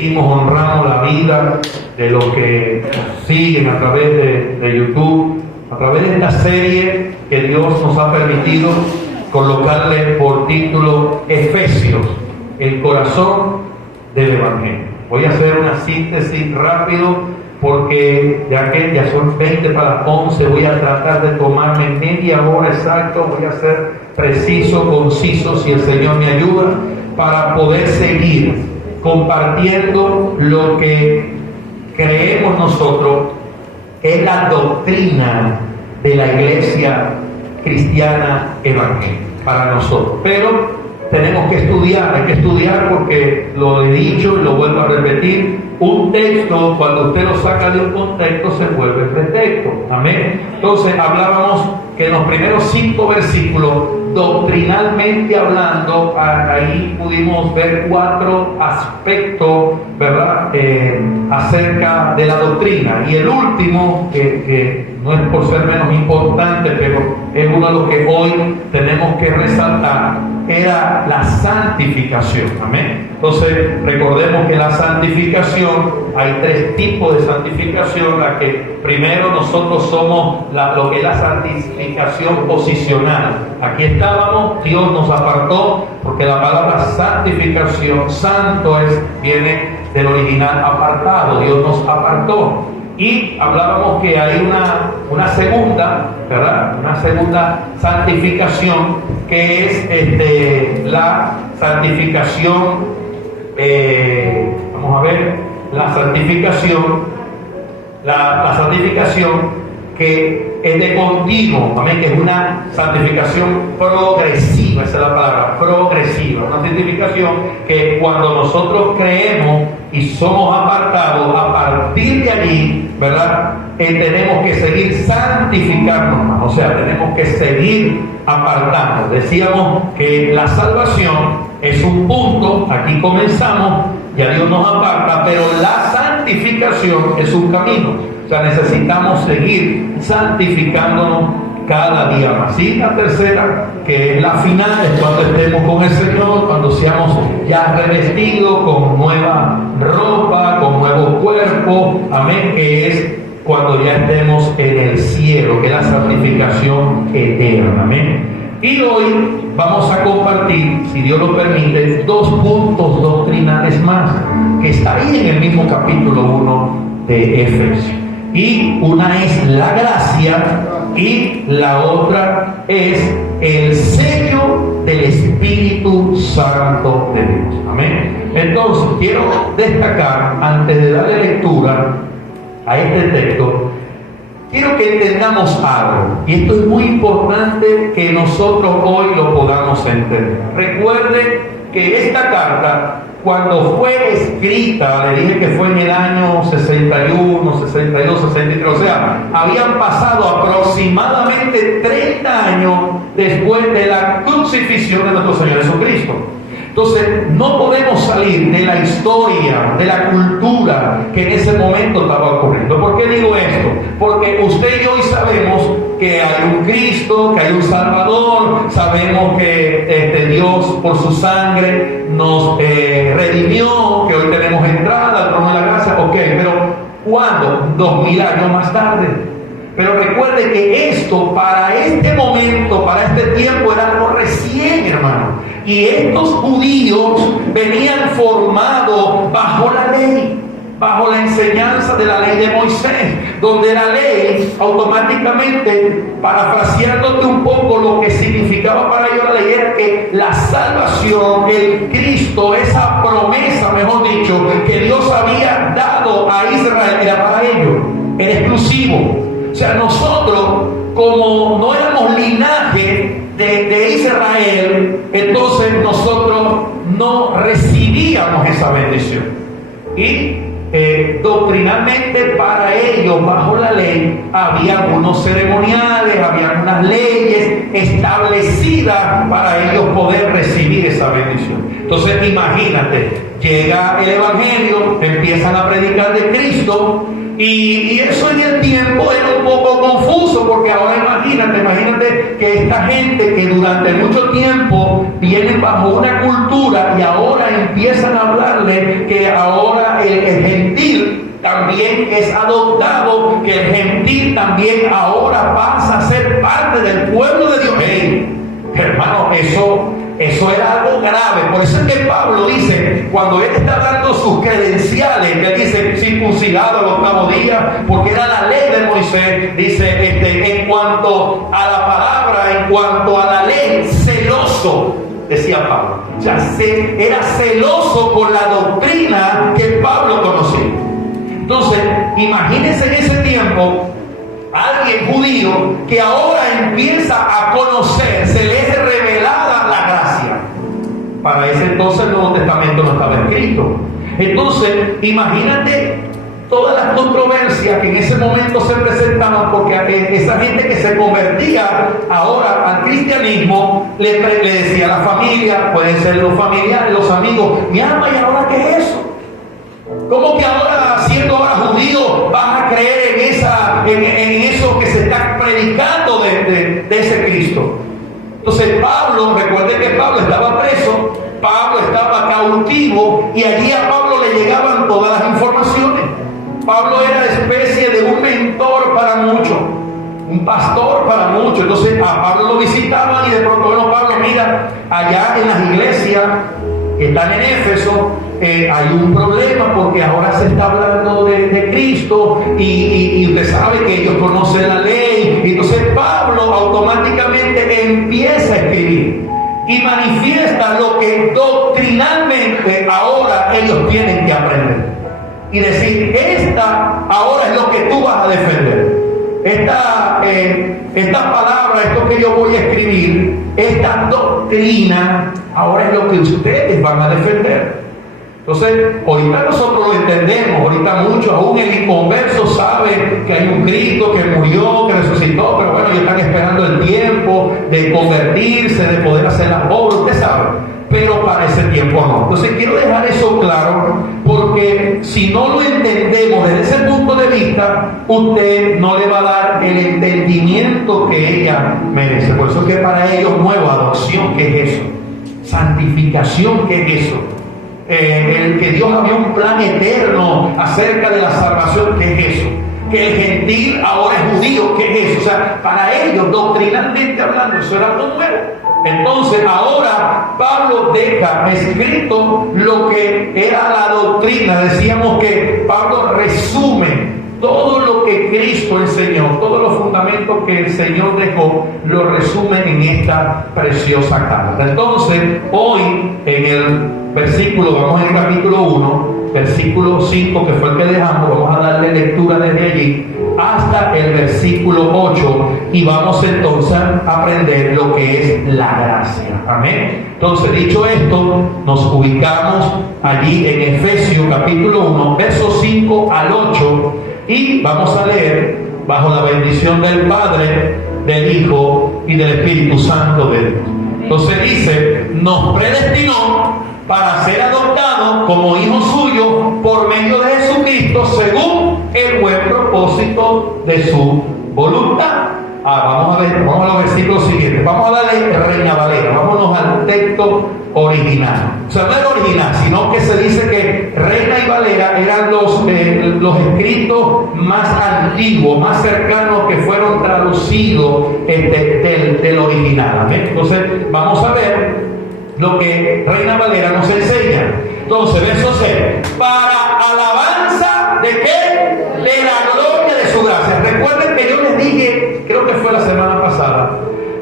Honramos la vida de los que nos siguen a través de YouTube, a través de esta serie que Dios nos ha permitido colocarle por título Efesios, el corazón del Evangelio. Voy a hacer una síntesis rápido porque ya son 20 para las 11, voy a tratar de tomarme media hora exacto, voy a ser preciso, conciso, si el Señor me ayuda, para poder seguir compartiendo lo que creemos nosotros es la doctrina de la iglesia cristiana evangélica para nosotros. Pero tenemos que estudiar, hay que estudiar porque lo he dicho y lo vuelvo a repetir, un texto cuando usted lo saca de un contexto se vuelve pretexto. Amén. Entonces hablábamos que en los primeros 5 versículos, doctrinalmente hablando, ahí pudimos ver 4 aspectos, ¿verdad?, acerca de la doctrina. Y el último, que no es por ser menos importante, pero es uno de los que hoy tenemos que resaltar, era la santificación. Amén. Entonces recordemos que la santificación, hay 3 tipos de santificación. La que primero nosotros somos lo que es la santificación posicional. Aquí estábamos, Dios nos apartó, porque la palabra santificación, santo viene del original apartado, Dios nos apartó. Y hablábamos que hay una segunda, ¿verdad?, una segunda santificación, que es la santificación, vamos a ver, la santificación que es de continuo, amén, que es una santificación progresiva, esa es la palabra, progresiva, una santificación que cuando nosotros creemos y somos apartados, a partir de allí, ¿verdad?, tenemos que seguir santificándonos más, o sea, tenemos que seguir apartando. Decíamos que la salvación es un punto, aquí comenzamos, ya Dios nos aparta, pero la santificación es un camino. O sea, necesitamos seguir santificándonos cada día más. Y la tercera, que es la final, es cuando estemos con el Señor, cuando seamos ya revestidos con nueva ropa, con nuevo cuerpo, amén, que es cuando ya estemos en el cielo, que es la santificación eterna, amén. Y hoy vamos a compartir, si Dios lo permite, 2 puntos doctrinales más, que está ahí en el mismo capítulo 1 de Efesios. Y una es la gracia y la otra es el sello del Espíritu Santo de Dios. Amén. Entonces, quiero destacar, antes de darle lectura a este texto, quiero que entendamos algo. Y esto es muy importante que nosotros hoy lo podamos entender. Recuerde que esta carta, cuando fue escrita, le dije que fue en el año 61, 62, 63, o sea, habían pasado aproximadamente 30 años después de la crucifixión de nuestro Señor Jesucristo. Entonces, no podemos salir de la historia, de la cultura que en ese momento estaba ocurriendo. ¿Por qué digo esto? Porque usted y yo hoy sabemos que hay un Cristo, que hay un Salvador, sabemos que Dios por su sangre nos redimió, que hoy tenemos entrada al trono de la gracia, ok, pero ¿cuándo? 2000 años más tarde. Pero recuerde que esto, para este momento, para este tiempo, era algo recién, hermano. Y estos judíos venían formados bajo la ley, bajo la enseñanza de la ley de Moisés, donde la ley automáticamente, parafraseándote un poco lo que significaba para ellos la ley, era que la salvación, el Cristo, esa promesa, mejor dicho, que Dios había dado a Israel, era para ellos, era exclusivo. O sea, nosotros, como no éramos linaje de Israel, entonces nosotros no recibíamos esa bendición. Y doctrinalmente para ellos, bajo la ley, había unos ceremoniales, había unas leyes establecidas para ellos poder recibir esa bendición. Entonces imagínate, llega el Evangelio, empiezan a predicar de Cristo, y eso en el tiempo era un poco confuso, porque ahora imagínate que esta gente que durante mucho tiempo vienen bajo una cultura y ahora empiezan a hablarle que ahora ahora el gentil también es adoptado, que el gentil también ahora pasa a ser parte del pueblo de Dios. Hey, hermano, eso era algo grave. Por eso es que Pablo dice, cuando él está dando sus credenciales, él dice circuncidado al octavo día, porque era la ley de Moisés. Dice, en cuanto a la palabra, en cuanto a la ley, celoso, decía Pablo. O sea, era celoso con la doctrina que Pablo conocía. Entonces, imagínense en ese tiempo alguien judío que ahora empieza a conocer, se le es revelada la gracia. Para ese entonces el Nuevo Testamento no estaba escrito. Entonces, imagínate todas las controversias que en ese momento se presentaban, porque esa gente que se convertía ahora al cristianismo le decía a la familia, pueden ser los familiares, los amigos, mi alma, ¿y ahora qué es eso? ¿Cómo que ahora, siendo ahora judío, vas a creer en eso que se está predicando de ese Cristo? Entonces Pablo, recuerden que Pablo estaba preso, Pablo estaba cautivo, y allí a Pablo le llegaban todas las informaciones. Pablo era especie de un mentor para muchos, un pastor para muchos. Entonces a Pablo lo visitaban y de pronto, bueno, Pablo, mira, allá en las iglesias que están en Éfeso, hay un problema porque ahora se está hablando de Cristo y usted sabe que ellos conocen la ley. Entonces Pablo automáticamente empieza a escribir y manifiesta lo que doctrinalmente ahora ellos tienen que aprender y decir, esta ahora es lo que tú vas a defender. Esta palabra, esto que yo voy a escribir, esta doctrina, ahora es lo que ustedes van a defender. Entonces, ahorita nosotros lo entendemos, ahorita muchos, aún el inconverso sabe que hay un Cristo que murió, que resucitó, pero bueno, ellos están esperando el tiempo de convertirse, de poder hacer las obras, usted sabe. Pero para ese tiempo no. Entonces quiero dejar eso claro, porque si no lo entendemos desde ese punto de vista, usted no le va a dar el entendimiento que ella merece. Por eso es que para ellos nueva adopción, ¿qué es eso? Santificación, ¿qué es eso? El que Dios había un plan eterno acerca de la salvación, ¿qué es eso? Que el gentil ahora es judío, ¿qué es eso? O sea, para ellos, doctrinalmente hablando, eso era algo nuevo. Entonces ahora Pablo deja escrito lo que era la doctrina. Decíamos que Pablo resume todo lo que Cristo enseñó, todos los fundamentos que el Señor dejó, lo resume en esta preciosa carta. Entonces hoy en el versículo, vamos en el capítulo 1, versículo 5, que fue el que dejamos, vamos a darle lectura desde allí hasta el versículo 8 y vamos entonces a aprender lo que es la gracia. Amén. Entonces, dicho esto, nos ubicamos allí en Efesios capítulo 1, versos 5 al 8 y vamos a leer bajo la bendición del Padre, del Hijo y del Espíritu Santo de Dios. Entonces dice, nos predestinó para ser adoptados como hijos suyos por medio de Jesucristo según el buen propósito de su voluntad. Vamos a ver, vamos a los versículos siguientes. Vamos a darle Reina Valera, vámonos al texto original. O sea, no era original, sino que se dice que Reina y Valera eran los escritos más antiguos, más cercanos que fueron traducidos del original. ¿Ven? Entonces, vamos a ver lo que Reina Valera nos enseña. Entonces, verso 6. Para alabanza de qué? De la gloria de su gracia. Recuerden que yo les dije, creo que fue la semana pasada,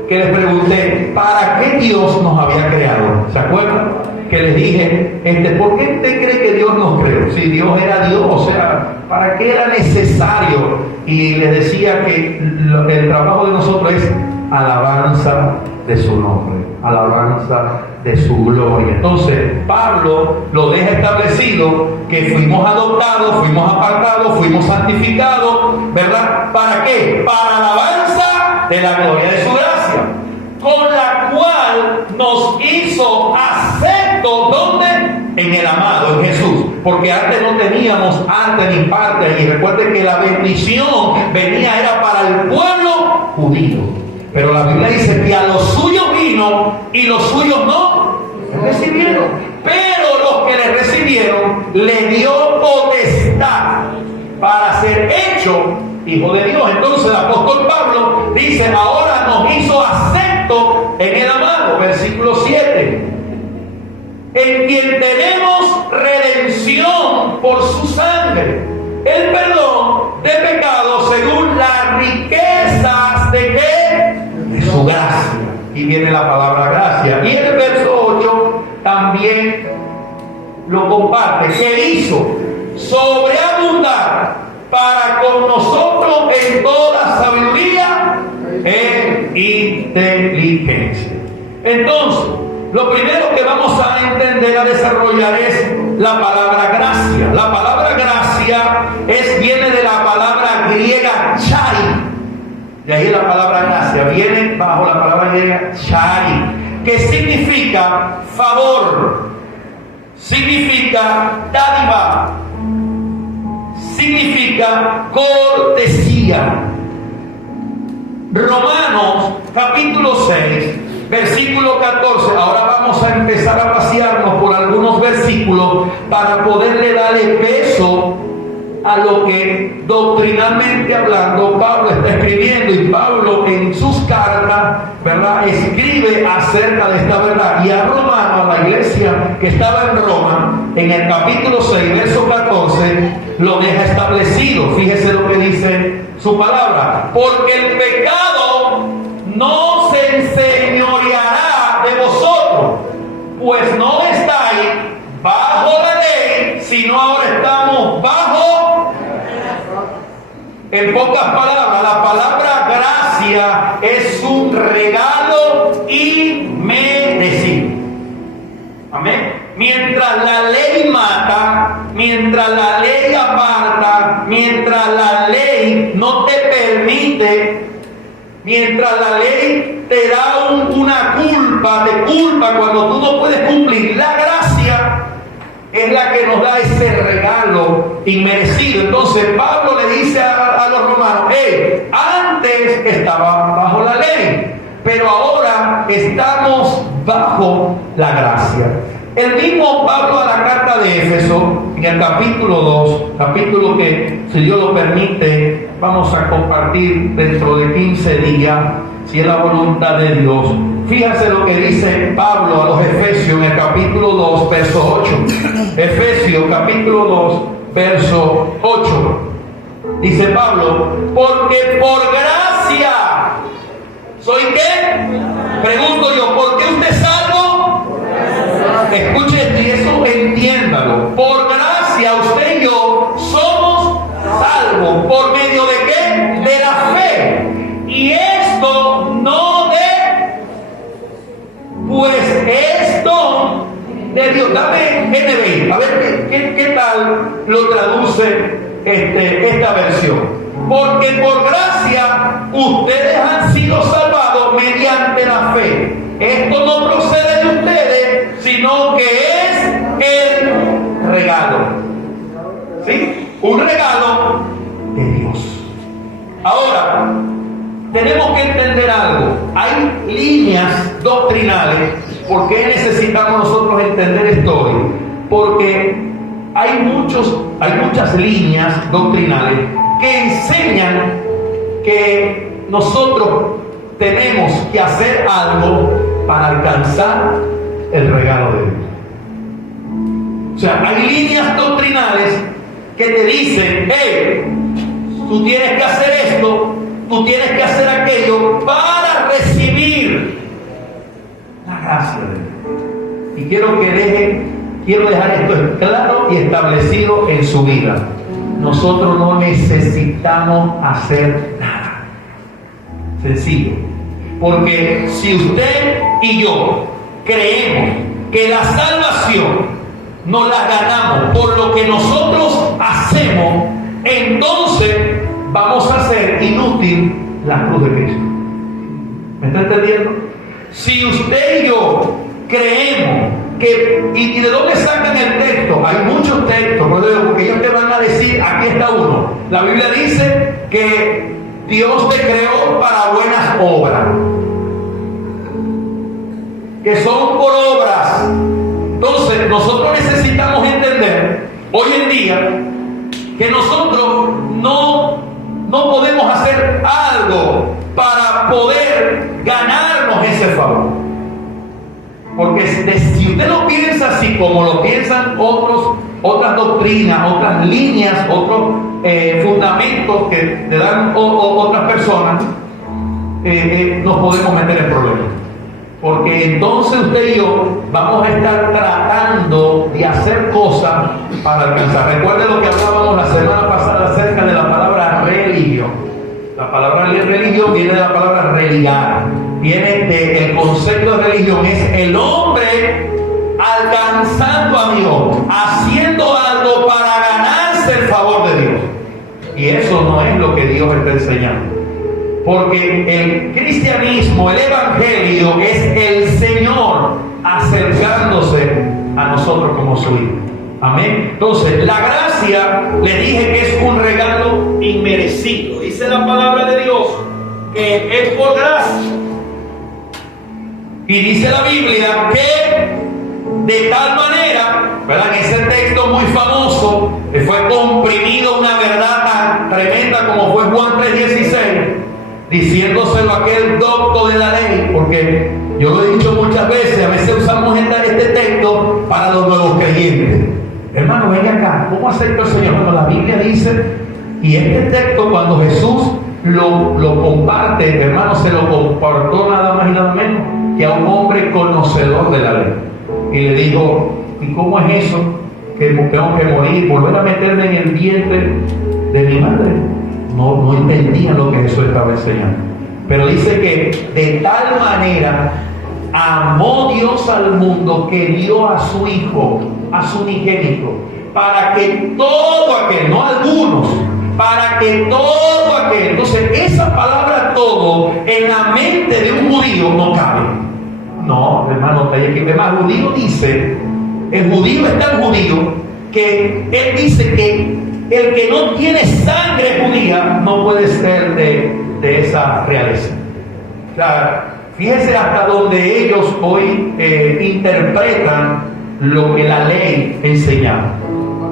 que les pregunté, ¿para qué Dios nos había creado? ¿Se acuerdan? Que les dije, ¿por qué usted cree que Dios nos creó? Si Dios era Dios, o sea, ¿para qué era necesario? Y les decía que el trabajo de nosotros es alabanza de su nombre, alabanza de su gloria. Entonces Pablo lo deja establecido que fuimos adoptados, fuimos apartados, fuimos santificados, ¿verdad? ¿Para qué? Para alabanza de la gloria de su gracia, con la cual nos hizo aceptos, ¿dónde? En el amado, en Jesús. Porque antes no teníamos arte ni parte, y recuerden que la bendición era para el pueblo judío. Pero la Biblia dice que a los suyos vino y los suyos no recibieron. Pero los que le recibieron recibieron, le dio potestad para ser hecho hijo de Dios. Entonces el apóstol Pablo dice, ahora nos hizo acepto en el amado, versículo 7, en quien tenemos redención por su sangre, el perdón de pecados según las riquezas de ¿qué? De su gracia. Y viene la palabra gracia. Y el verso 8 también lo comparte, que hizo sobreabundar para con nosotros en toda sabiduría e inteligencia. Entonces, lo primero que vamos a entender, a desarrollar, es la palabra gracia. La palabra gracia viene de la palabra griega chai. De ahí la palabra gracia viene bajo la palabra griega chai, que significa favor, significa dádiva, significa cortesía. Romanos capítulo 6, versículo 14. Ahora vamos a empezar a pasearnos por algunos versículos para poderle darle peso a lo que doctrinalmente hablando Pablo está escribiendo. Y Pablo en sus cartas, ¿verdad?, escribe acerca de esta verdad. Y a Romano, a la iglesia que estaba en Roma, en el capítulo 6, verso 14, lo deja establecido. Fíjese lo que dice su palabra: porque el pecado no se enseñoreará de vosotros, pues no estáis bajo la ley, sino ahora estamos bajo. En pocas palabras, la palabra gracia es un regalo inmerecido. Amén. Mientras la ley mata, mientras la ley aparta, mientras la ley no te permite, mientras la ley te da una culpa, te culpa cuando tú no puedes cumplir, la gracia es la que nos da ese regalo inmerecido. Entonces Pablo le dice a los romanos: hey, antes estaban bajo la ley, pero ahora estamos bajo la gracia. El mismo Pablo, a la carta de Éfeso, en el capítulo 2, capítulo que, si Dios lo permite, vamos a compartir dentro de 15 días, si es la voluntad de Dios. Fíjense lo que dice Pablo a los Efesios en el capítulo 2, verso 8. Efesios capítulo 2, verso 8. Dice Pablo: porque por gracia, ¿soy qué? Pregunto yo, ¿por qué usted es salvo? Escuche esto y eso entiéndalo. Por gracia usted y yo somos salvos. ¿Por medio de qué? De la fe. Y esto no pues es don de Dios. Dame NBI, a ver qué tal lo traduce esta versión. Porque por gracia ustedes han sido salvados mediante la fe. Esto no procede de ustedes, sino que es el regalo. ¿Sí? Un regalo de Dios. Ahora, tenemos que entender algo. Hay líneas doctrinales. ¿Por qué necesitamos nosotros entender esto hoy? Porque hay muchas líneas doctrinales que enseñan que nosotros tenemos que hacer algo para alcanzar el regalo de Dios. O sea, hay líneas doctrinales que te dicen: hey, tú tienes que hacer esto, tú tienes que hacer aquello para recibir la gracia de Dios. Y quiero dejar esto claro y establecido en su vida. Nosotros no necesitamos hacer nada. Sencillo. Porque si usted y yo creemos que la salvación nos la ganamos por lo que nosotros hacemos, entonces vamos a hacer inútil la cruz de Cristo. ¿Me está entendiendo? Si usted y yo creemos que, y de dónde sacan el texto, hay muchos textos, porque ellos te van a decir, aquí está uno. La Biblia dice que Dios te creó para buenas obras, que son por obras. Entonces nosotros necesitamos entender hoy en día que nosotros no podemos hacer algo para poder ganarnos ese favor. Porque si usted lo piensa así como lo piensan otras doctrinas, otras líneas, otros fundamentos que te dan otras personas, nos podemos meter en problemas. Porque entonces usted y yo vamos a estar tratando de hacer cosas para alcanzar. Recuerde lo que hablábamos la semana pasada acerca de la palabra religión. La palabra religión viene de la palabra religar. Viene del concepto de religión. Es el hombre alcanzando a Dios, haciendo algo para ganarse el favor de Dios. Y eso no es lo que Dios está enseñando. Porque el cristianismo, el evangelio, es el Señor acercándose a nosotros como su hijo. Amén. Entonces, la gracia, le dije que es un regalo inmerecido. Dice la palabra de Dios que es por gracia. Y dice la Biblia que de tal manera, ¿verdad? En ese texto muy famoso, fue comprimido una verdad tan tremenda como fue Juan 3:16. Diciéndoselo a aquel docto de la ley, porque yo lo he dicho muchas veces, a veces usamos este texto para los nuevos creyentes. Hermano, venga acá, ¿cómo acepta el Señor? Bueno, la Biblia dice, y este texto cuando Jesús lo comparte, hermano, se lo compartió nada más y nada menos que a un hombre conocedor de la ley. Y le dijo, ¿y cómo es eso? Que tengo que morir, volver a meterme en el vientre de mi madre. No entendían lo que Jesús estaba enseñando. Pero dice que de tal manera amó Dios al mundo que dio a su Hijo, a su unigénito, para que todo aquel, no algunos, para que todo aquel. Entonces esa palabra todo en la mente de un judío no cabe. No, hermano, además judío dice, el judío es tan judío que él dice que el que no tiene sangre judía no puede ser de esa realeza. O sea, fíjense hasta donde ellos hoy interpretan lo que la ley enseñaba.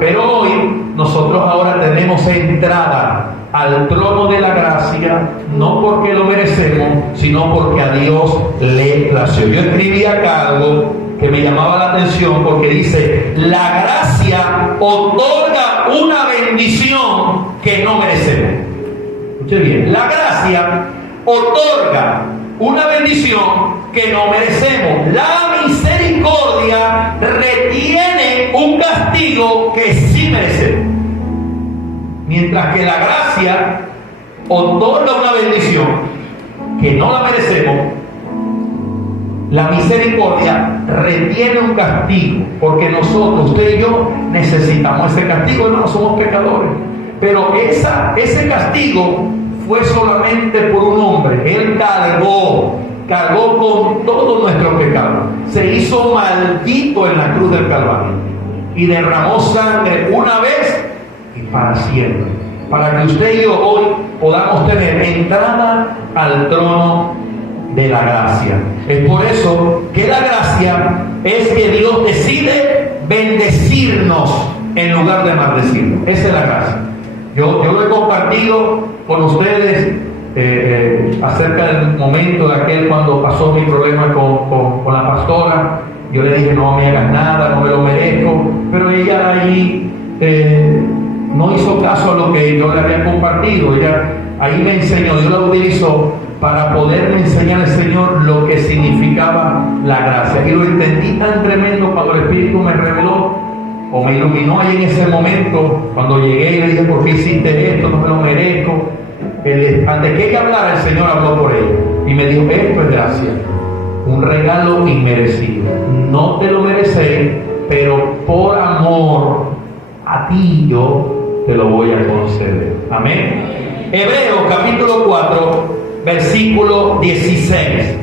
Pero hoy nosotros ahora tenemos entrada al trono de la gracia, no porque lo merecemos, sino porque a Dios le plació. Yo escribí acá algo que me llamaba la atención porque dice, la gracia otorga una bendición que no merecemos. Escuche bien, la gracia otorga una bendición que no merecemos. La misericordia retiene un castigo que sí merecemos. Mientras que la gracia otorga una bendición que no la merecemos, la misericordia retiene un castigo, porque nosotros, usted y yo, necesitamos ese castigo, no somos pecadores. Pero ese castigo fue solamente por un hombre. Él cargó con todo nuestro pecado. Se hizo maldito en la cruz del Calvario y derramó sangre una vez y para siempre, para que usted y yo hoy podamos tener entrada al trono de la gracia. Es por eso que la gracia es que Dios decide bendecirnos en lugar de maldecirnos. Esa es la gracia. Yo lo he compartido con ustedes acerca del momento de aquel cuando pasó mi problema con la pastora. Yo le dije, no me hagas nada, no me lo merezco, pero ella ahí no hizo caso a lo que yo le había compartido. Ella ahí me enseñó, Dios la utilizó para poderme enseñar al Señor lo que significaba la gracia. Y lo entendí tan tremendo cuando el Espíritu me reveló o me iluminó ahí en ese momento, cuando llegué y le dije, ¿por qué hiciste esto? No me lo merezco. Antes que ella hablara, el Señor habló por ella y me dijo, esto es gracia, un regalo inmerecido. No te lo mereces, pero por amor a ti yo te lo voy a conceder. Amén. Hebreos capítulo 4, versículo 16.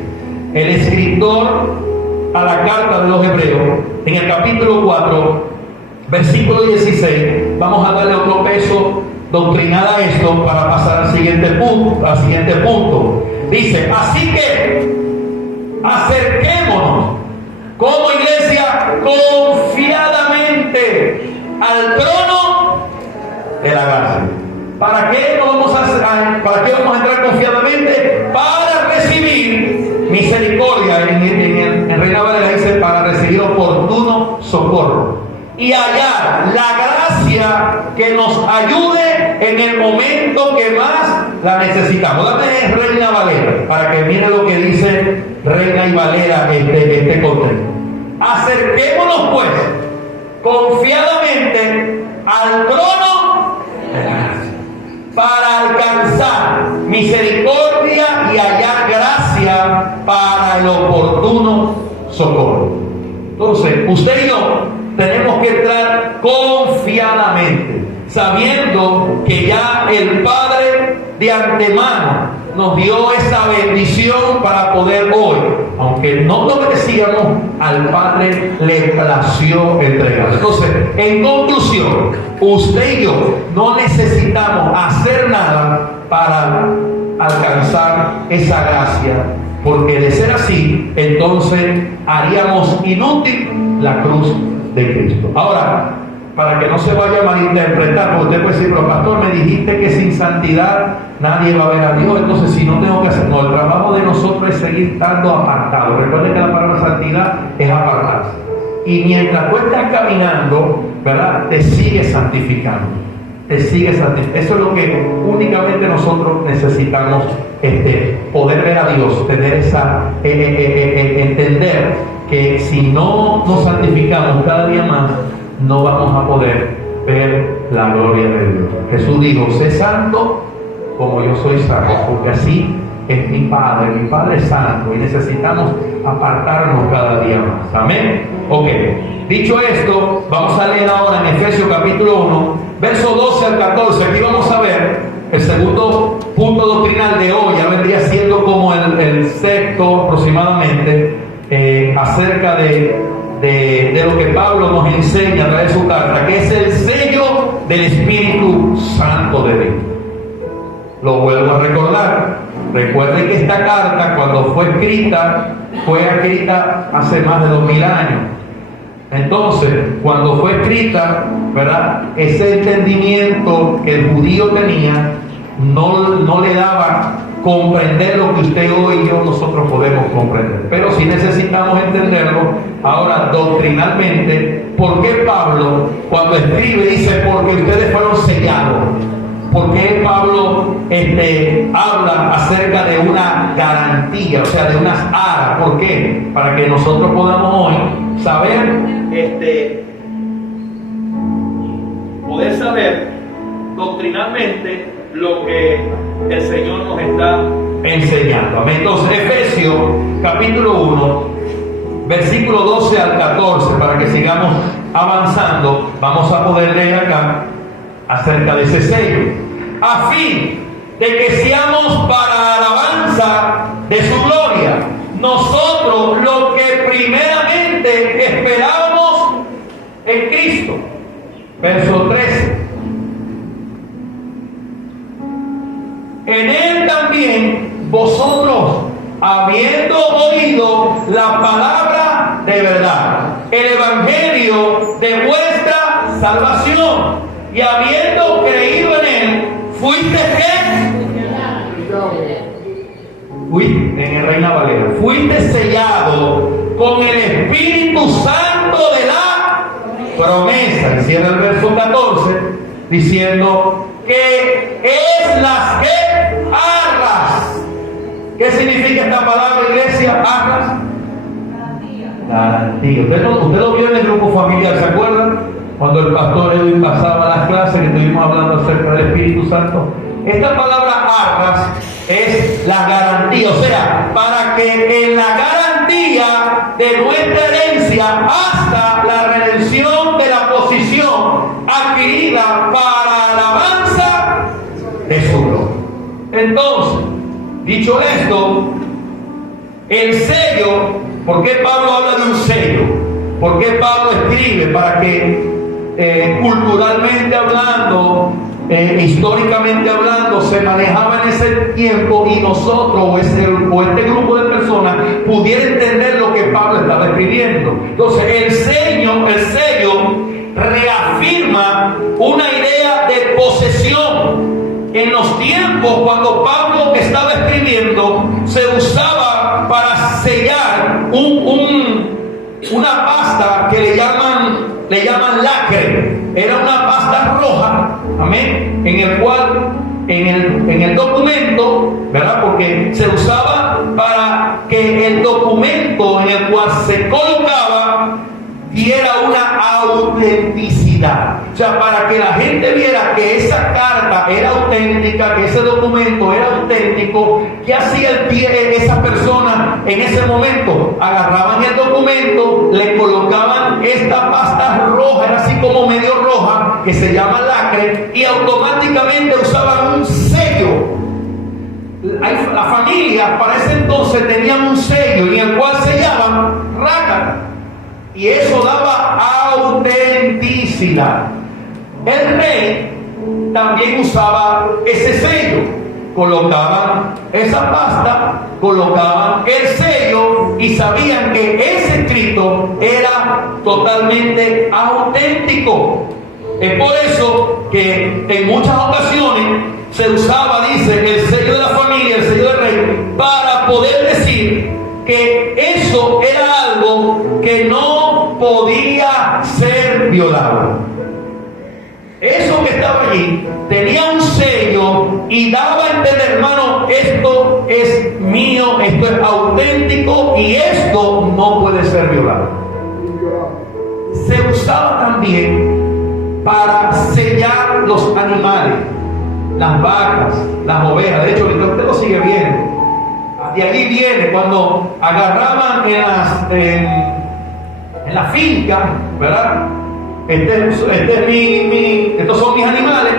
El escritor a la carta de los Hebreos, en el capítulo 4, versículo 16, vamos a darle otro peso doctrinal a esto para pasar al siguiente punto. Dice, así que acerquémonos como iglesia confiadamente al trono de la gracia. ¿Para qué vamos a entrar confiadamente? Para recibir misericordia. En Reina Valera dice para recibir oportuno socorro y hallar la gracia que nos ayude en el momento que más la necesitamos. Dame Reina Valera para que mire lo que dice Reina y Valera este contexto. Acerquémonos pues confiadamente al trono de la gracia para alcanzar misericordia y hallar gracia para el oportuno socorro. Entonces, usted y yo tenemos que entrar confiadamente, sabiendo que ya el Padre de antemano nos dio esa bendición para poder hoy, aunque no lo merecíamos, al Padre le plació entregar. Entonces, en conclusión, usted y yo no necesitamos hacer nada para alcanzar esa gracia, porque de ser así, entonces haríamos inútil la cruz de Cristo. Ahora, para que no se vaya a malinterpretar, porque usted puede decir, pero pastor, me dijiste que sin santidad nadie va a ver a Dios, entonces si no tengo que hacer, no, el trabajo de nosotros es seguir estando apartados. Recuerden que la palabra santidad es apartarse. Y mientras tú estás caminando, ¿verdad? Te sigues santificando. Te sigues santificando. Eso es lo que únicamente nosotros necesitamos, poder ver a Dios, tener esa, entender que si no nos santificamos cada día más, no vamos a poder ver la gloria de Dios. Jesús dijo, sé santo como yo soy santo, porque así es mi Padre es santo y necesitamos apartarnos cada día más. Amén. Ok, dicho esto, vamos a leer ahora en Efesios capítulo 1, verso 12 al 14. Aquí vamos a ver el segundo punto doctrinal de hoy, ya vendría siendo como el sexto aproximadamente, acerca de lo que Pablo nos enseña a través de su carta, que es el sello del Espíritu Santo de Dios. Lo vuelvo a recordar. Recuerden que esta carta, cuando fue escrita hace más de 2000 años. Entonces, cuando fue escrita, ¿verdad? Ese entendimiento que el judío tenía no le daba comprender lo que usted hoy y yo nosotros podemos comprender. Pero sí necesitamos entenderlo ahora doctrinalmente. ¿Por qué Pablo, cuando escribe, dice porque ustedes fueron sellados? ¿Por qué Pablo habla acerca de una garantía, o sea, de unas aras? ¿Por qué? Para que nosotros podamos hoy saber, poder saber doctrinalmente lo que el Señor nos está enseñando. Amén. Entonces, Efesios capítulo 1, versículo 12 al 14, para que sigamos avanzando, vamos a poder leer acá acerca de ese sello, a fin de que seamos para alabanza de su gloria, nosotros lo que primeramente esperábamos en Cristo. Verso 13. En él también vosotros, habiendo oído la palabra de verdad, el evangelio de vuestra salvación, y habiendo creído en él, fuiste en el Reina Valera, fuiste sellado con el Espíritu Santo de la promesa. Y cierra el verso 14 diciendo que es las que arras. ¿Qué significa esta palabra, iglesia? Arras. Garantía. Usted lo vio en el grupo familiar, ¿se acuerdan? Cuando el pastor Edwin pasaba las clases que estuvimos hablando acerca del Espíritu Santo. Esta palabra arras es la garantía, o sea, para que en la garantía de nuestra herencia hasta la redención de la posición adquirida para alabanza de su gloria. Entonces, dicho esto, el sello, ¿por qué Pablo habla de un sello? ¿Por qué Pablo escribe? Para que culturalmente hablando, históricamente hablando, se manejaba en ese tiempo y nosotros o este grupo de personas pudiera entender lo que Pablo estaba escribiendo. Entonces el sello reafirma una idea de posesión. En los tiempos cuando Pablo estaba escribiendo, se usaba para sellar una pasta que le llaman lacre. Era una pasta roja, amén, en el cual en el documento, ¿verdad? Porque se usaba para que el documento en el cual se colocaba diera una autenticidad. O sea, para que la gente viera que esa carta era auténtica, que ese documento era auténtico, ¿qué hacía esa persona en ese momento? Agarraban el documento, le colocaban esta pasta roja, era así como medio roja, que se llama lacre, y automáticamente usaban un sello. La familia para ese entonces tenían un sello en el cual sellaban rácata. Y eso daba autenticidad. El rey también usaba ese sello. Colocaban esa pasta, colocaban el sello y sabían que ese escrito era totalmente auténtico. Es por eso que en muchas ocasiones se usaba, dice, el sello de la familia, el sello del rey, para poder decir que eso era algo que no podía ser violado. Eso que estaba allí tenía un sello y daba a entender, hermano, esto es mío, esto es auténtico y esto no puede ser violado. Se usaba también para sellar los animales, las vacas, las ovejas. De hecho, ahorita usted lo sigue viendo. De allí viene cuando agarraban en la finca, ¿verdad? Estos son mis animales.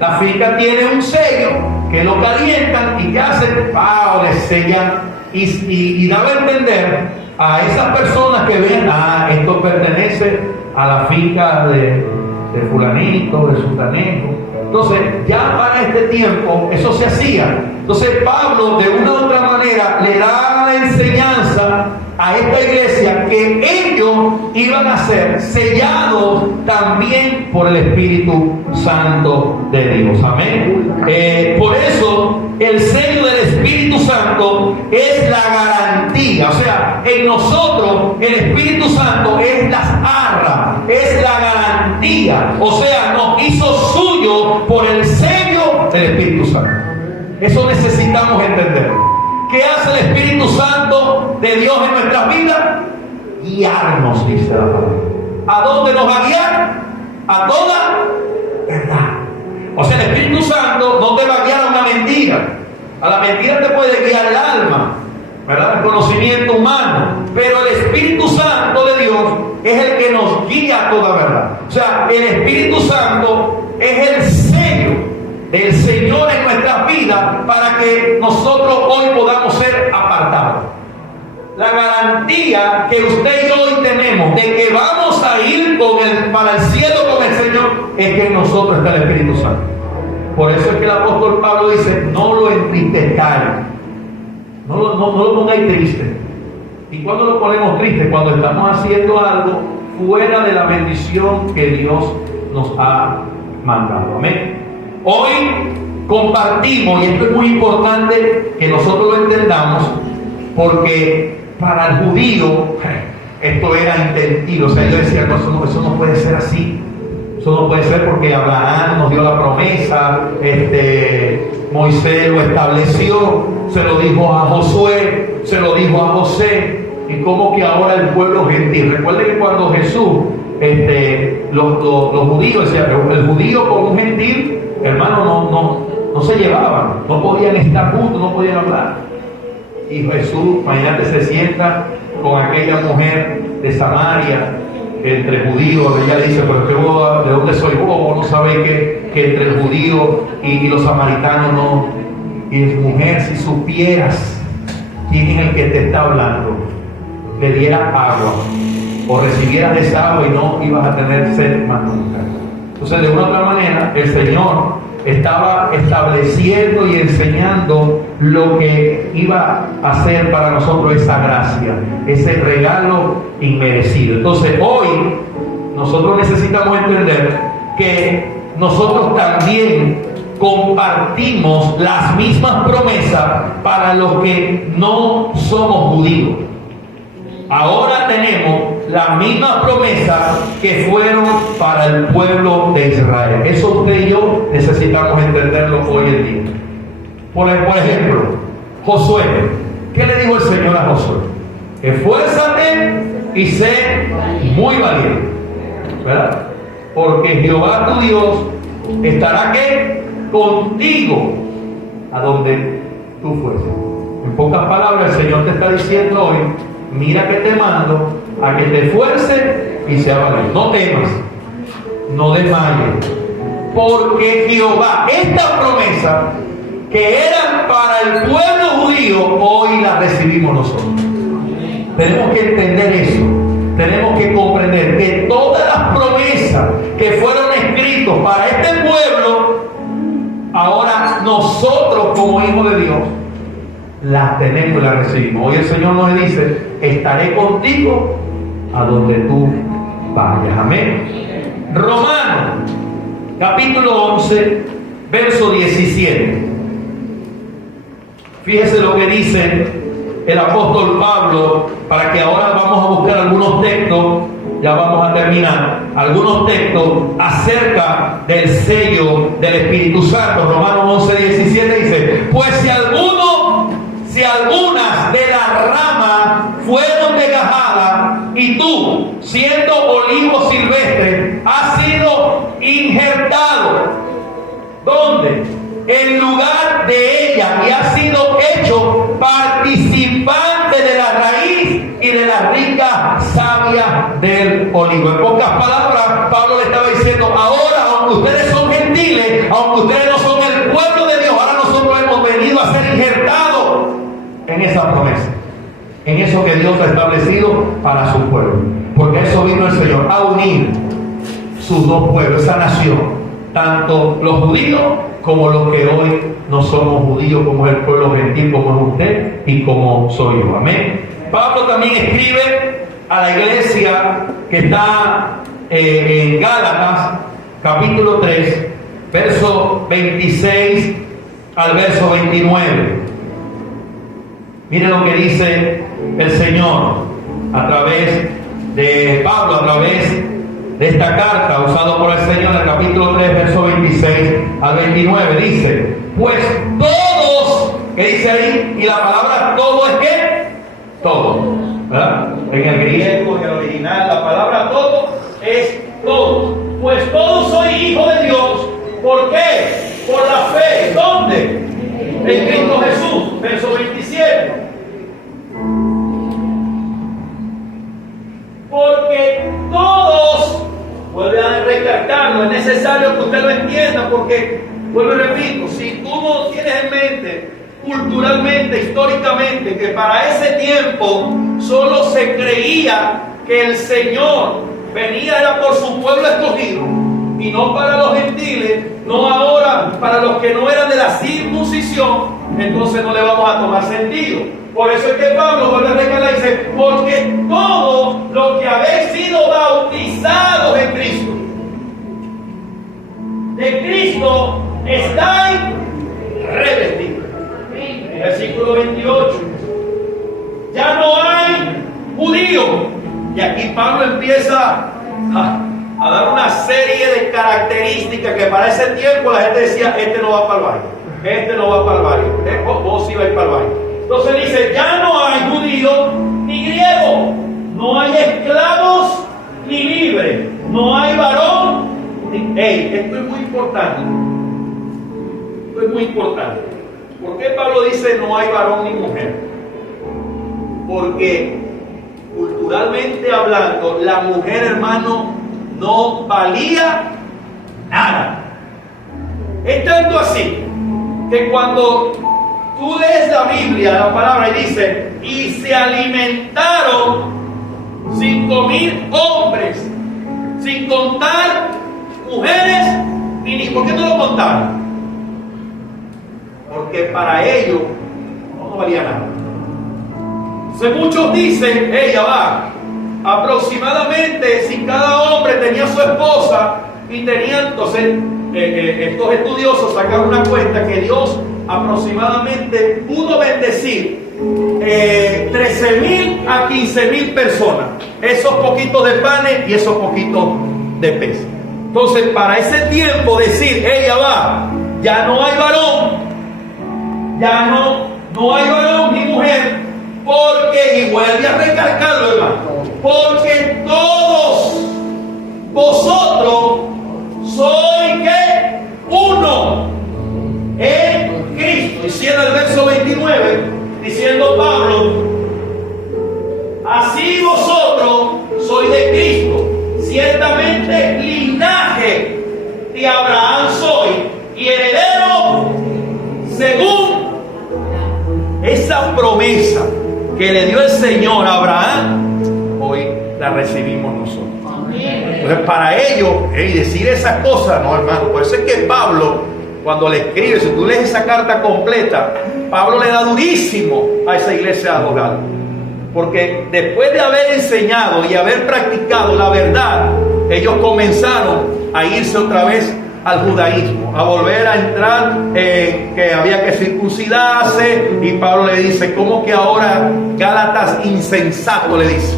La finca tiene un sello que lo calientan y que hacen, le sellan y daba a entender a esas personas que ven, esto pertenece a la finca de fulanito, de sultanejo. Entonces, ya para este tiempo, eso se hacía. Entonces, Pablo, de una u otra manera, le da la enseñanza a esta iglesia que ellos iban a ser sellados también por el Espíritu Santo de Dios. Amén. Por eso, el sello del Espíritu Santo es la garantía. O sea, en nosotros, el Espíritu Santo es las arras, es la garantía. O sea, nos hizo suyo por el sello del Espíritu Santo. Eso necesitamos entender. ¿Qué hace el Espíritu Santo de Dios en nuestras vidas? Guiarnos, dice la palabra. ¿A dónde nos va a guiar? A toda verdad. O sea, el Espíritu Santo no te va a guiar a una mentira. A la mentira te puede guiar el alma, ¿verdad? El conocimiento humano. Pero el Espíritu Santo de Dios es el que nos guía a toda verdad. O sea, el Espíritu Santo es el sello del Señor en nuestras vidas para que nosotros hoy podamos ser apartados. La garantía que usted y yo hoy tenemos de que vamos a ir para el cielo con el Señor es que en nosotros está el Espíritu Santo. Por eso es que el apóstol Pablo dice, no lo entristezcáis, no lo pongáis triste. ¿Y cuándo lo ponemos triste? Cuando estamos haciendo algo fuera de la bendición que Dios nos ha mandado. Amén. Hoy compartimos, y esto es muy importante que nosotros lo entendamos, porque para el judío esto era entendido. O sea, yo decía, no, eso no puede ser así. Eso no puede ser porque Abraham nos dio la promesa, Moisés lo estableció, se lo dijo a Josué, se lo dijo a José, y como que ahora el pueblo gentil. Recuerden que cuando Jesús, los judíos, el judío con un gentil, hermano, no se llevaban, no podían estar juntos, no podían hablar. Y Jesús, imagínate, se sienta con aquella mujer de Samaria, entre judíos. Ella le dice, pero ¿de dónde soy vos? No sabéis que entre el judío y los samaritanos no. Y dice, mujer, si supieras quién es el que te está hablando, le dieras agua o recibieras de esa agua y no ibas a tener sed más nunca. Entonces, de una u otra manera, el Señor estaba estableciendo y enseñando lo que iba a hacer para nosotros esa gracia, ese regalo inmerecido. Entonces, hoy nosotros necesitamos entender que nosotros también compartimos las mismas promesas para los que no somos judíos. Ahora tenemos las mismas promesas que fueron para el pueblo de Israel. Eso usted y yo necesitamos entenderlo hoy en día. Por ejemplo, Josué. ¿Qué le dijo el Señor a Josué? Esfuérzate y sé muy valiente, ¿verdad? Porque Jehová tu Dios estará ¿qué? Contigo a donde tú fueres. En pocas palabras, el Señor te está diciendo hoy: mira que te mando a que te esfuerces y sea valiente. No temas, no desmayes, porque Jehová, esta promesa que eran para el pueblo judío, hoy la recibimos nosotros. Tenemos que entender eso. Tenemos que comprender que todas las promesas que fueron escritas para este pueblo, ahora nosotros como hijos de Dios las tenemos y las recibimos. Hoy el Señor nos dice: estaré contigo a donde tú vayas. Amén. Romanos capítulo 11 verso 17. Fíjese lo que dice el apóstol Pablo, para que ahora vamos a buscar algunos textos, ya vamos a terminar, algunos textos acerca del sello del Espíritu Santo. Romanos 11, 17 dice: pues si algunas de las ramas fueron desgajadas, y tú, siendo olivo silvestre, has sido injertado, ¿dónde? En lugar de ella, y has sido hecho participante de la raíz y de la rica savia del olivo. En pocas palabras, Pablo le estaba diciendo: ahora, aunque ustedes son gentiles, aunque ustedes no son el pueblo de Dios, ahora nosotros hemos venido a ser injertados en esa promesa, en eso que Dios ha establecido para su pueblo. Porque eso vino el Señor, a unir sus dos pueblos, esa nación, tanto los judíos como los que hoy no somos judíos, como es el pueblo gentil, como es usted y como soy yo. Amén. Pablo también escribe a la iglesia que está en Gálatas, capítulo 3, verso 26 al verso 29. Miren lo que dice el Señor a través de Pablo, a través de esta carta usada por el Señor en el capítulo 3, verso 26 al 29. Dice: pues todos, ¿qué dice ahí? Y la palabra todo es ¿qué? Todo, ¿verdad? En el griego, en el original, la palabra todo es todo. Pues todos soy hijo de Dios. ¿Por qué? Por la fe. ¿Dónde? En Cristo Jesús. Verso 27. Porque todos, vuelve a recalcarlo, es necesario que usted lo entienda, porque, vuelvo y repito, si tú no tienes en mente, culturalmente, históricamente, que para ese tiempo solo se creía que el Señor venía era por su pueblo escogido, y no para los gentiles, no ahora para los que no eran de la circuncisión, entonces no le vamos a tomar sentido. Por eso es que Pablo vuelve a recalcar y dice: porque todos los que habéis sido bautizados en Cristo, de Cristo estáis revestidos. Versículo 28. Ya no hay judío. Y aquí Pablo empieza a dar una serie de características que para ese tiempo la gente decía: este no va para el baile, este no va para el baile, vos sí vais para el baile. Entonces dice: ya no hay judío ni griego, no hay esclavos ni libres, no hay varón ni... esto es muy importante. Esto es muy importante. ¿Por qué Pablo dice no hay varón ni mujer? Porque culturalmente hablando, la mujer, hermano, no valía nada. Es tanto así que cuando tú lees la Biblia, la palabra, y dice: y se alimentaron 5,000 hombres, sin contar mujeres ni niños. ¿Por qué no lo contaron? Porque para ellos no valía nada. Entonces muchos dicen: ella va, aproximadamente, si cada hombre tenía su esposa y tenían, entonces estos estudiosos sacaron una cuenta que Dios aproximadamente pudo bendecir 13,000 a 15,000 personas, esos poquitos de panes y esos poquitos de peces. Entonces, para ese tiempo decir, ella va, ya no hay varón, ya no hay varón ni mujer, porque, y vuelve a recalcarlo, hermano, porque todos vosotros sois ¿qué? Uno en Cristo. Diciendo el verso 29, diciendo Pablo, así vosotros sois de Cristo, ciertamente linaje de Abraham sois, y heredero según esa promesa que le dio el Señor a Abraham, hoy la recibimos nosotros. Entonces, para ellos, decir esas cosas, no, hermano, por eso es que Pablo, cuando le escribe, si tú lees esa carta completa, Pablo le da durísimo a esa iglesia local. Porque después de haber enseñado y haber practicado la verdad, ellos comenzaron a irse otra vez al judaísmo, a volver a entrar en que había que circuncidarse. Y Pablo le dice, ¿cómo que ahora, Gálatas insensato? Le dice,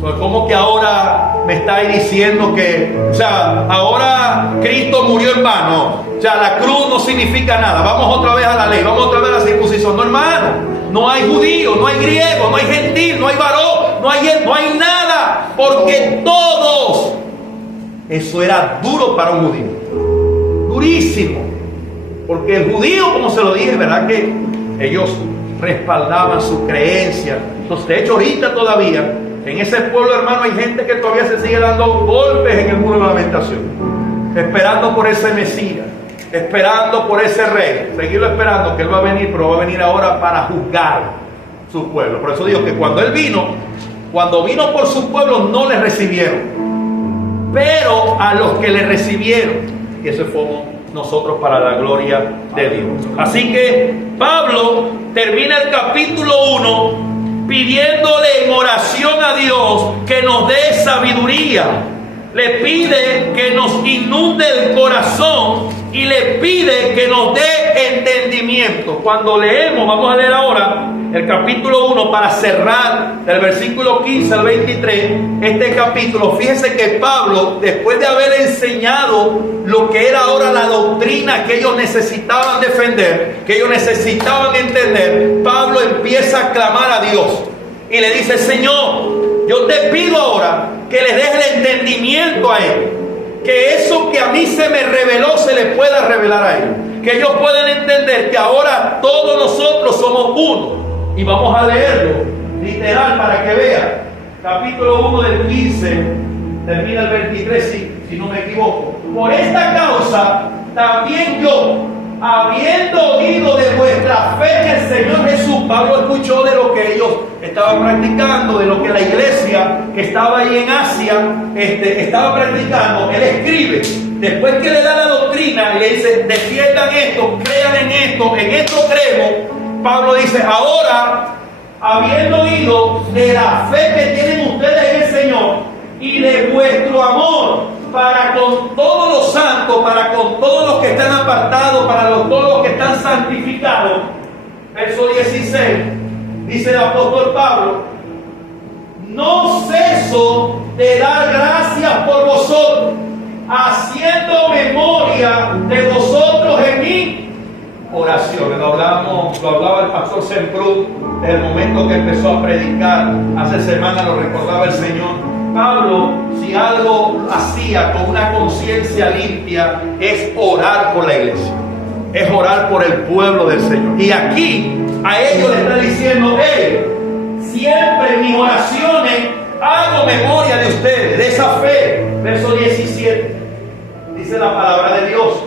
¿cómo que ahora me estáis diciendo que, o sea, ahora Cristo murió en vano? O sea, la cruz no significa nada. Vamos otra vez a la ley, vamos otra vez a la circuncisión. No, hermano, no hay judío, no hay griego, no hay gentil, no hay varón, no hay nada, porque todos. Eso era duro para un judío, durísimo, porque el judío, como se lo dije, verdad que ellos respaldaban su creencia. Entonces, de hecho, ahorita todavía en ese pueblo, hermano, hay gente que todavía se sigue dando golpes en el muro de lamentación, esperando por ese Mesías, esperando por ese rey, seguirlo esperando, que él va a venir, pero va a venir ahora para juzgar su pueblo. Por eso digo que cuando vino por su pueblo, no le recibieron, pero a los que le recibieron, y eso fuimos nosotros para la gloria de Dios. Así que Pablo termina el capítulo 1 pidiéndole en oración a Dios que nos dé sabiduría. Le pide que nos inunde el corazón y le pide que nos dé entendimiento. Cuando leemos, vamos a leer ahora el capítulo 1 para cerrar del versículo 15 al 23 este capítulo. Fíjese que Pablo, después de haber enseñado lo que era ahora la doctrina que ellos necesitaban defender, que ellos necesitaban entender, Pablo empieza a clamar a Dios y le dice: Señor, yo te pido ahora que les des el entendimiento a ellos, que eso que a mí se me reveló se les pueda revelar a ellos, que ellos puedan entender que ahora todos nosotros somos uno. Y vamos a leerlo literal para que vean. Capítulo 1 del 15, termina el 23, si no me equivoco. Por esta causa también yo, habiendo oído de vuestra fe en el Señor Jesús. Pablo escuchó de lo que ellos estaban practicando, de lo que la iglesia que estaba ahí en Asia estaba practicando. Él escribe, después que le da la doctrina y le dice: defiendan esto, crean en esto creemos. Pablo dice: ahora, habiendo oído de la fe que tienen ustedes en el Señor y de vuestro amor para con todos los santos, para con todos los que están apartados, para todos los que están santificados. Verso 16, dice el apóstol Pablo: no ceso de dar gracias por vosotros, haciendo memoria de vosotros en mi oración. Lo hablaba el pastor Semprún desde el momento que empezó a predicar. Hace semanas lo recordaba el Señor. Pablo, si algo hacía con una conciencia limpia, es orar por la iglesia, es orar por el pueblo del Señor. Y aquí a ellos le está diciendo: siempre en mis oraciones hago memoria de ustedes, de esa fe. Verso 17, dice la palabra de Dios: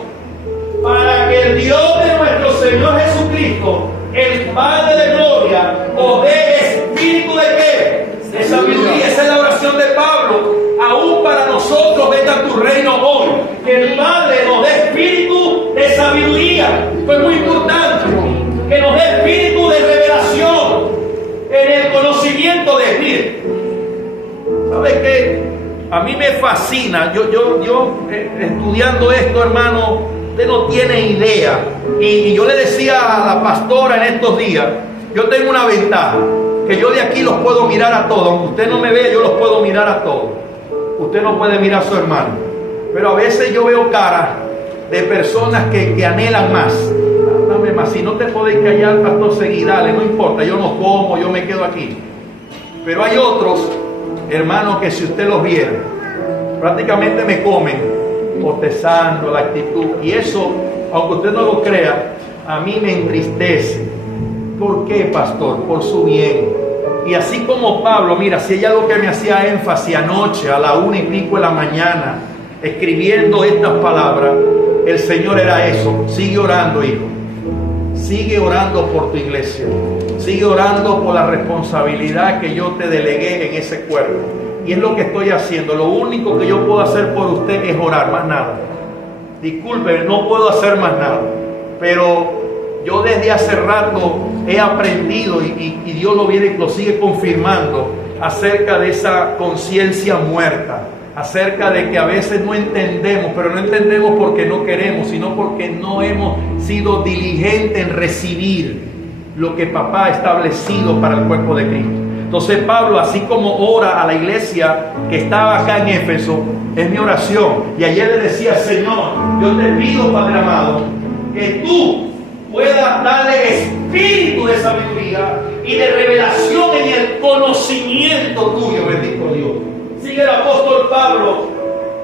para que el Dios de nuestro Señor Jesucristo, el Padre de gloria, os dé espíritu de ¿qué? De sabiduría. Esa es la oración de Pablo. Aún para nosotros, venga tu reino hoy. Que el Padre nos dé espíritu de sabiduría. Esto es muy importante. Que nos dé espíritu de revelación en el conocimiento de Dios. a mí me fascina. Yo estudiando esto, hermano, usted no tiene idea. Y yo le decía a la pastora en estos días, yo tengo una ventaja, que yo de aquí los puedo mirar a todos. Aunque usted no me vea, yo los puedo mirar a todos. Usted no puede mirar a su hermano. Pero a veces yo veo caras de personas que anhelan más. Dame más. Si no te podéis callar, pastor, seguí, dale, no importa. Yo no como, yo me quedo aquí. Pero hay otros, hermanos, que si usted los viera, prácticamente me comen, bostezando la actitud. Y eso, aunque usted no lo crea, a mí me entristece. ¿Por qué, pastor? Por su bien. Y así como Pablo, mira, si hay algo que me hacía énfasis anoche a la 1:15 de la mañana, escribiendo estas palabras, el Señor era eso. Sigue orando, hijo. Sigue orando por tu iglesia. Sigue orando por la responsabilidad que yo te delegué en ese cuerpo. Y es lo que estoy haciendo. Lo único que yo puedo hacer por usted es orar, más nada. Disculpe, no puedo hacer más nada. Pero yo desde hace rato he aprendido y Dios lo sigue confirmando acerca de esa conciencia muerta. Acerca de que a veces no entendemos, pero no entendemos porque no queremos, sino porque no hemos sido diligentes en recibir lo que papá ha establecido para el cuerpo de Cristo. Entonces Pablo, así como ora a la iglesia que estaba acá en Éfeso, es mi oración. Y ayer le decía, Señor, yo te pido, Padre amado, que tú puedas darle espíritu de sabiduría y de revelación en el conocimiento tuyo, bendito Dios. Sigue el apóstol Pablo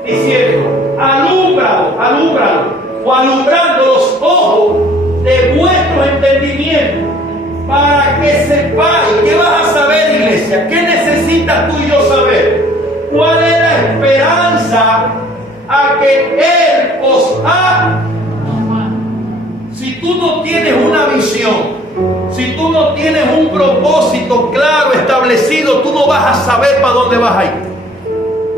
diciendo, alumbrado o alumbrando los ojos de vuestro entendimiento, para que sepáis. ¿Qué vas a saber, iglesia? ¿Qué necesitas tú y yo saber? ¿Cuál es la esperanza a que Él os ha? Si tú no tienes una visión, si tú no tienes un propósito claro, establecido, tú no vas a saber para dónde vas a ir.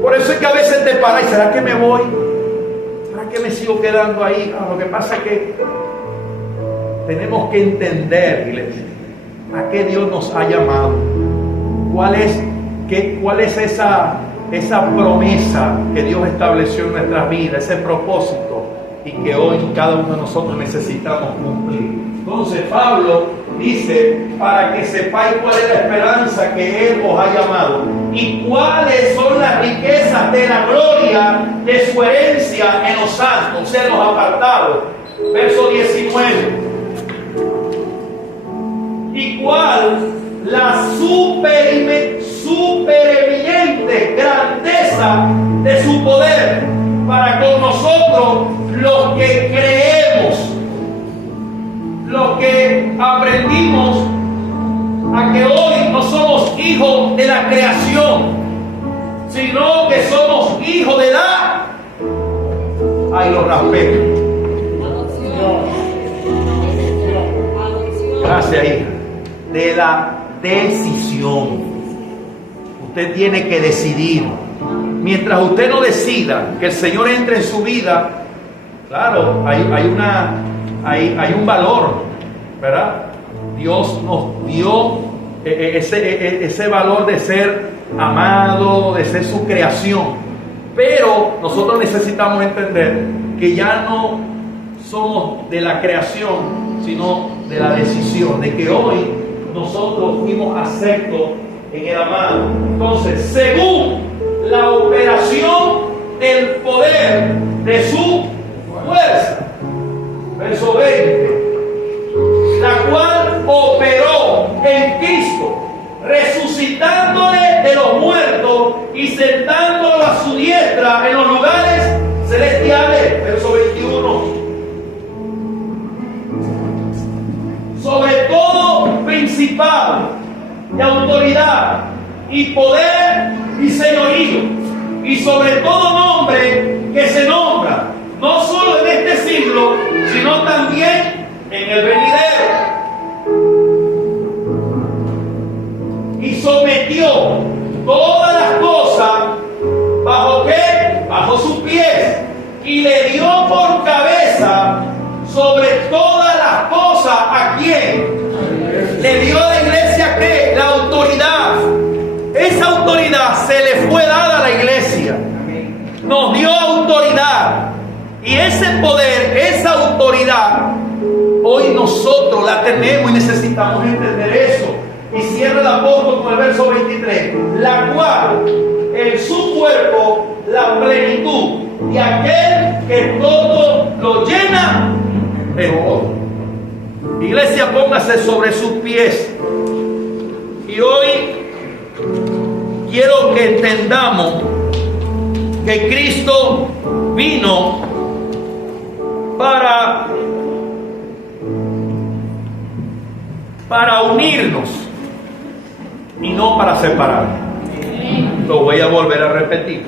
Por eso es que a veces te paras y ¿será que me voy? ¿Será que me sigo quedando ahí? Lo que pasa es que tenemos que entender, iglesia, a qué Dios nos ha llamado. ¿Cuál es esa promesa que Dios estableció en nuestras vidas, ese propósito, y que hoy cada uno de nosotros necesitamos cumplir? Entonces Pablo dice, para que sepáis cuál es la esperanza que Él os ha llamado y cuáles son las riquezas de la gloria de su herencia en los santos, o sea, en los apartados. Verso 19. Y cuál la supereminente grandeza de su poder para con nosotros los que creemos, los que aprendimos a que hoy no somos hijos de la creación, sino que somos hijos de la... Ay, los respeto. Gracias, hija. De la decisión. Usted tiene que decidir. Mientras usted no decida que el Señor entre en su vida, claro, hay un valor, ¿verdad? Dios nos dio ese valor de ser amado, de ser su creación. Pero nosotros necesitamos entender que ya no somos de la creación, sino de la decisión, de que hoy nosotros fuimos aceptos en el amado. Entonces, según la operación del poder de su fuerza, verso 20, la cual operó en Cristo, resucitándole de los muertos y sentándolo a su diestra en los lugares celestiales, verso 21. Sobre todo principado y autoridad y poder y señorío, y sobre todo nombre que se nombra, no solo en este siglo, sino también en el venidero. Y sometió todas las cosas bajo ¿qué? Bajo sus pies, y le dio por cabeza sobre todas las cosas. ¿A quién? Le dio a la iglesia ¿qué? La autoridad. Esa autoridad se le fue dada a la iglesia. ese poder, esa autoridad, hoy nosotros la tenemos y necesitamos entender eso. Y cierra el apóstol con el verso 23, la cual en su cuerpo la plenitud de aquel que todo lo llena en todo. Iglesia, póngase sobre sus pies. Y hoy quiero que entendamos que Cristo vino para unirnos y no para separarnos. Lo voy a volver a repetir.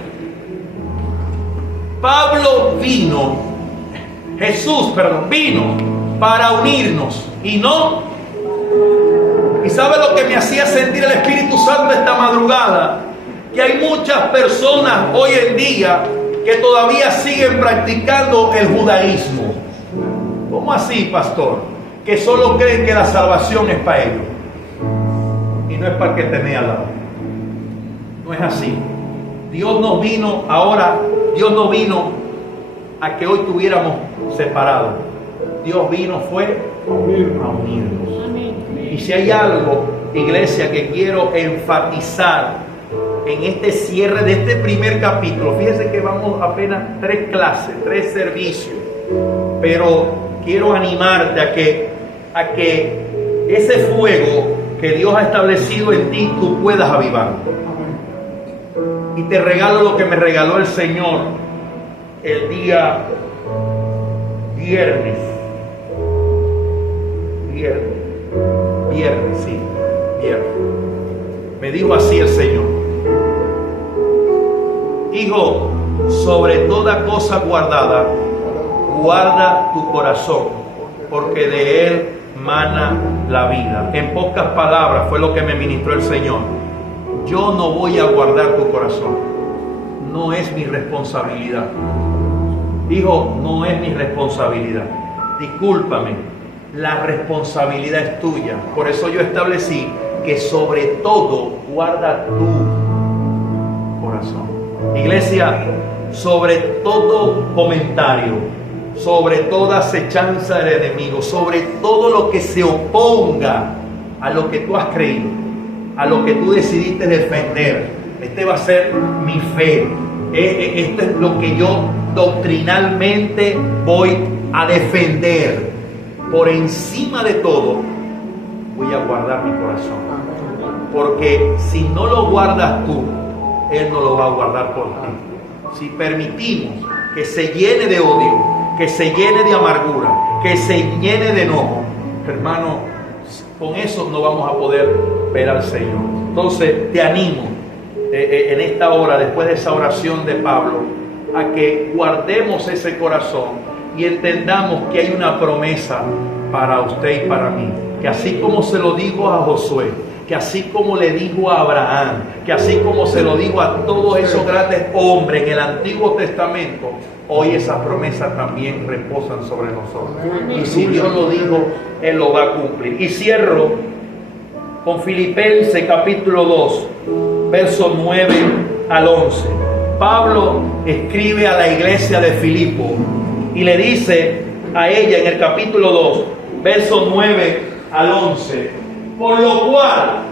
Jesús vino para unirnos y no. ¿Y sabe lo que me hacía sentir el Espíritu Santo esta madrugada? Que hay muchas personas hoy en día que todavía siguen practicando el judaísmo. ¿Cómo así, pastor? Que solo creen que la salvación es para ellos y no es para el que tenía al lado. No es así. Dios no vino a que hoy estuviéramos separados. Dios vino fue a unirnos. Y si hay algo, iglesia, que quiero enfatizar en este cierre de este primer capítulo, fíjese que vamos apenas 3 clases, 3 servicios, pero quiero animarte a que ese fuego que Dios ha establecido en ti, tú puedas avivarlo. Y te regalo lo que me regaló el Señor el día viernes. Me dijo así el Señor: hijo, sobre toda cosa guardada, guarda tu corazón, porque de él mana la vida. En pocas palabras fue lo que me ministró el Señor. Yo no voy a guardar tu corazón. No es mi responsabilidad. Hijo, no es mi responsabilidad. Discúlpame, la responsabilidad es tuya. Por eso yo establecí que sobre todo guarda tu corazón. Iglesia, sobre todo comentario, sobre toda acechanza del enemigo, sobre todo lo que se oponga a lo que tú has creído, a lo que tú decidiste defender. Este va a ser mi fe. Esto es lo que yo doctrinalmente voy a defender. Por encima de todo, voy a guardar mi corazón. Porque si no lo guardas tú, Él no lo va a guardar por ti. Si permitimos que se llene de odio, que se llene de amargura, que se llene de enojo, hermano, con eso no vamos a poder ver al Señor. Entonces te animo en esta hora, después de esa oración de Pablo, a que guardemos ese corazón y entendamos que hay una promesa para usted y para mí, que así como se lo digo a Josué, que así como le dijo a Abraham, que así como se lo digo a todos esos grandes hombres en el Antiguo Testamento, hoy esas promesas también reposan sobre nosotros. Y si Dios lo dijo, Él lo va a cumplir. Y cierro con Filipenses capítulo 2, versos 9 al 11. Pablo escribe a la iglesia de Filipo y le dice a ella en el capítulo 2, versos 9 al 11: por lo cual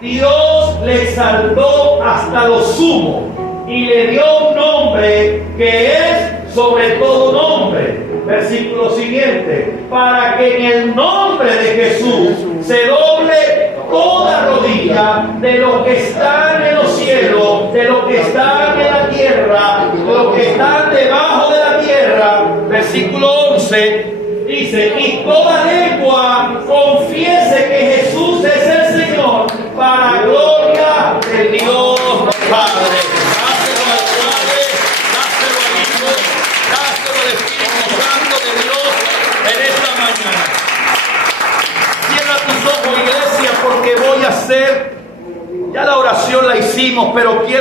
Dios le exaltó hasta lo sumo y le dio un nombre que es sobre todo nombre. Versículo siguiente: para que en el nombre de Jesús se doble toda rodilla de los que están en los cielos, de los que están en la tierra, de los que están debajo de la tierra. Versículo 11 dice: y toda lengua confiese que Jesús es el Señor, para gloria de Dios Padre. Dáselo al Padre, dáselo al Hijo, dáselo al Espíritu Santo de Dios en esta mañana. Cierra tus ojos, iglesia, porque voy a hacer, ya la oración la hicimos, pero quiero